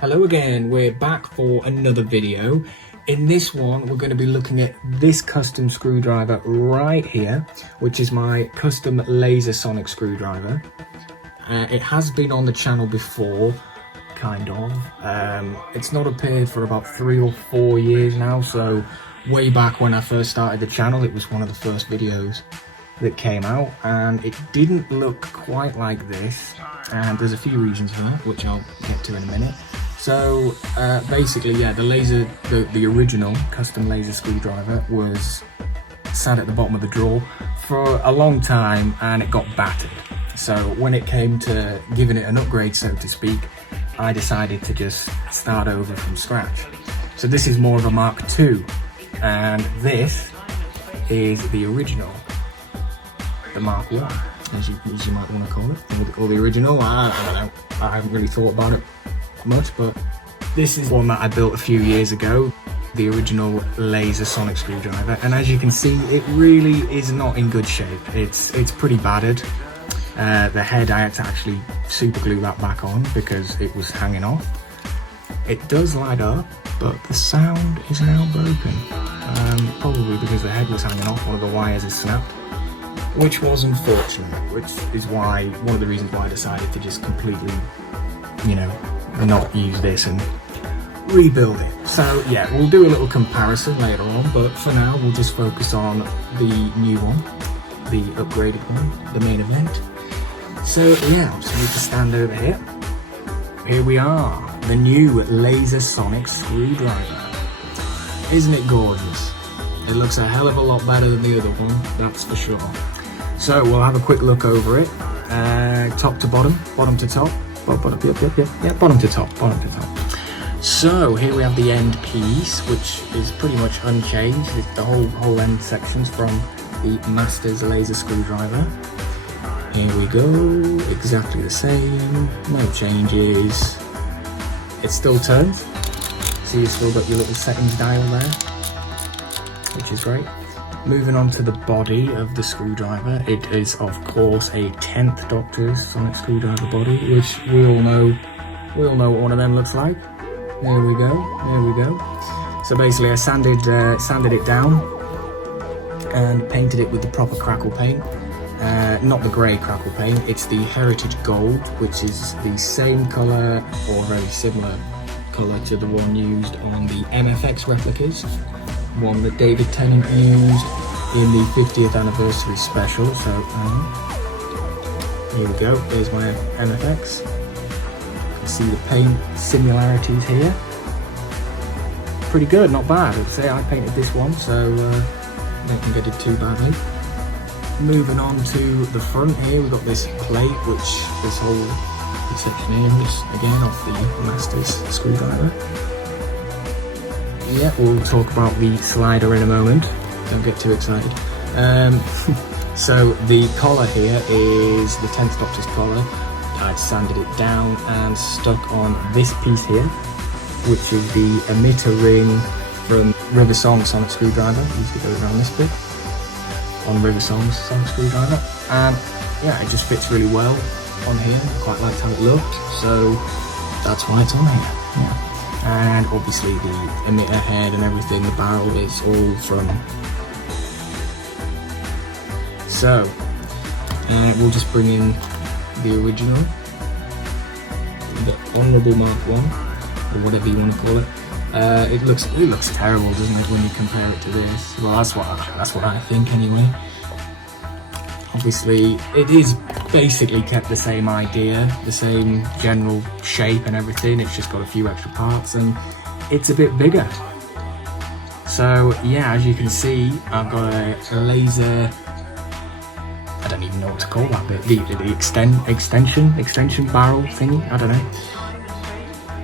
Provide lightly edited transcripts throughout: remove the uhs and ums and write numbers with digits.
Hello again, we're back for another video. In this one, we're going to be looking at this custom screwdriver right here, which is my custom laser sonic screwdriver. It has been on the channel before, kind of. It's not appeared for about 3 or 4 years now, so way back when I first started the channel, it was one of the first videos that came out, and it didn't look quite like this, and there's a few reasons for that, which I'll get to in a minute. So basically, yeah, the original custom laser screwdriver was sat at the bottom of the drawer for a long time, and it got battered. So when it came to giving it an upgrade, so to speak, I decided to just start over from scratch. So this is more of a Mark II, and this is the original, the Mark I, as you might want to call it, or the original. I don't know. I haven't really thought about it much, but this is one that I built a few years ago, the original laser sonic screwdriver, and as you can see, it really is not in good shape. It's pretty battered. The head, I had to actually super glue that back on because it was hanging off. It does light up, but the sound is now broken, probably because the head was hanging off, one of the wires is snapped, which was unfortunate, which is why, one of the reasons why I decided to just completely, not use this and rebuild it. So yeah, we'll do a little comparison later on, but for now we'll just focus on the new one, the upgraded one, the main event. So yeah, I'll just need to stand over here. Here we are, the new laser sonic screwdriver. Isn't it gorgeous? It looks a hell of a lot better than the other one, that's for sure. So we'll have a quick look over it, top to bottom, bottom to top, bottom to top. So here we have the end piece, which is pretty much unchanged. It's the whole end sections from the Master's laser screwdriver. Here we go, exactly the same, no changes. It still turns, so you've still got your little settings dial there, which is great. Moving on to the body of the screwdriver, it is of course a 10th Doctor's sonic screwdriver body, which we all know what one of them looks like. There we go. So basically I sanded it down and painted it with the proper crackle paint. Not the grey crackle paint, it's the Heritage Gold, which is the same colour or very similar colour to the one used on the MFX replicas, one that David Tennant used in the 50th anniversary special. So here we go, there's my MFX. You can see the paint similarities here. Pretty good, not bad. I'd say I painted this one, so I don't think I did too badly. Moving on to the front here, we've got this plate, which this whole section here is again off the Master's screwdriver. Yeah, we'll talk about the slider in a moment, don't get too excited. So the collar here is the 10th Doctor's collar. I've sanded it down and stuck on this piece here, which is the emitter ring from River Song sonic screwdriver. It used to go around this bit on River Song's sonic screwdriver, and yeah, it just fits really well on here. I quite liked how it looked, so that's why it's on here. Yeah. And obviously the emitter head and everything, the barrel is all from. So we'll just bring in the original, the Honourable Mark I, or whatever you want to call it. It looks terrible, doesn't it, when you compare it to this? Well, that's what I think anyway. Obviously, it is basically kept the same idea, the same general shape and everything. It's just got a few extra parts, and it's a bit bigger. So yeah, as you can see, I've got a laser. I don't even know what to call that bit. The extension barrel thingy. I don't know.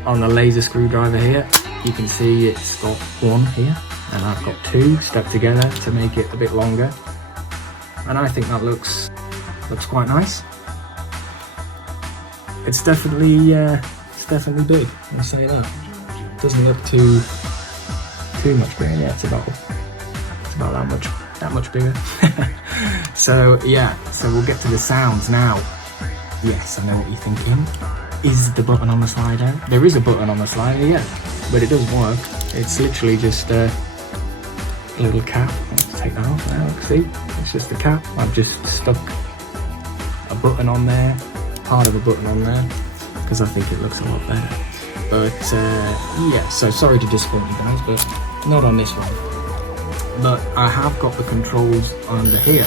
On the laser screwdriver here, you can see it's got one here, and I've got two stuck together to make it a bit longer. And I think that looks quite nice. It's definitely big. Let me say that. It doesn't look too much bigger. Yeah, it's about that much bigger. So yeah, so we'll get to the sounds now. Yes, I know what you're thinking. is the button on the slider. There is a button on the slider, yeah, but it doesn't work. It's literally just a little cap. Let's take that off now, see? It's just a cap. I've just stuck a button on there, part of a button on there, because I think it looks a lot better. But yeah, so sorry to disappoint you guys, but not on this one. But I have got the controls under here.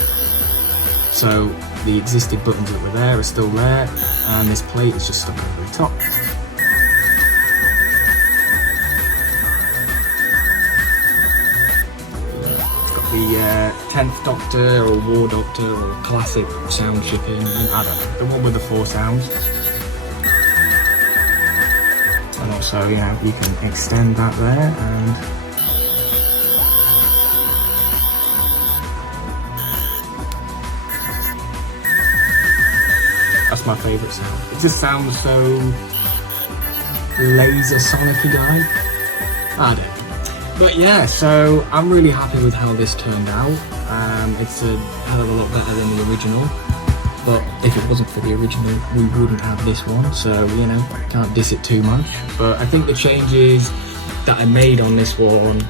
So the existing buttons that were there are still there, and this plate is just stuck over the top. It's got the 10th Doctor or War Doctor or classic sound shipping, I don't know, the one with the 4 sounds. And also, you know, you can extend that there, and that's my favourite sound. It just sounds so laser sonic-y. I don't know. But yeah, so I'm really happy with how this turned out. It's a hell of a lot better than the original. But if it wasn't for the original, we wouldn't have this one, so, you know, can't diss it too much. But I think the changes that I made on this one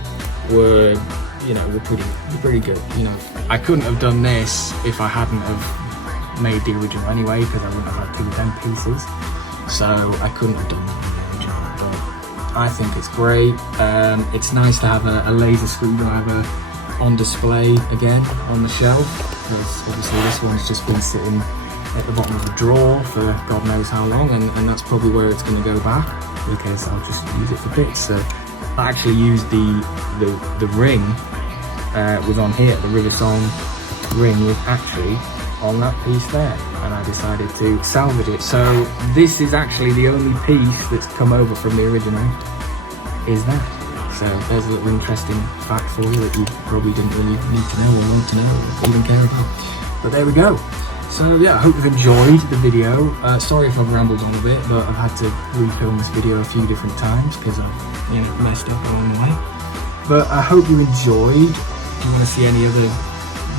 were, you know, were pretty good. You know, I couldn't have done this if I hadn't have made the original anyway, because I wouldn't have had 2 of them pieces. So I couldn't have done that in the original, but I think it's great. It's nice to have a laser screwdriver on display again on the shelf, because obviously this one's just been sitting at the bottom of a drawer for God knows how long, and that's probably where it's going to go back, because I'll just use it for bits. So I actually used the ring was on here, the Riversong ring was actually on that piece there, and I decided to salvage it. So this is actually the only piece that's come over from the original, is that. So there's a little interesting fact for you that you probably didn't really need to know or want to know or even care about. But there we go. So yeah, I hope you've enjoyed the video. Sorry if I've rambled on a bit, but I've had to refilm this video a few different times because I've, you know, messed up along the way. But I hope you enjoyed. If you want to see any other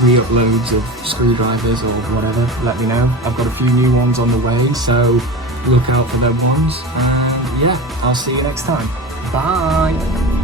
re-uploads of screwdrivers or whatever, let me know. I've got a few new ones on the way, so look out for them ones. And yeah, I'll see you next time. Bye!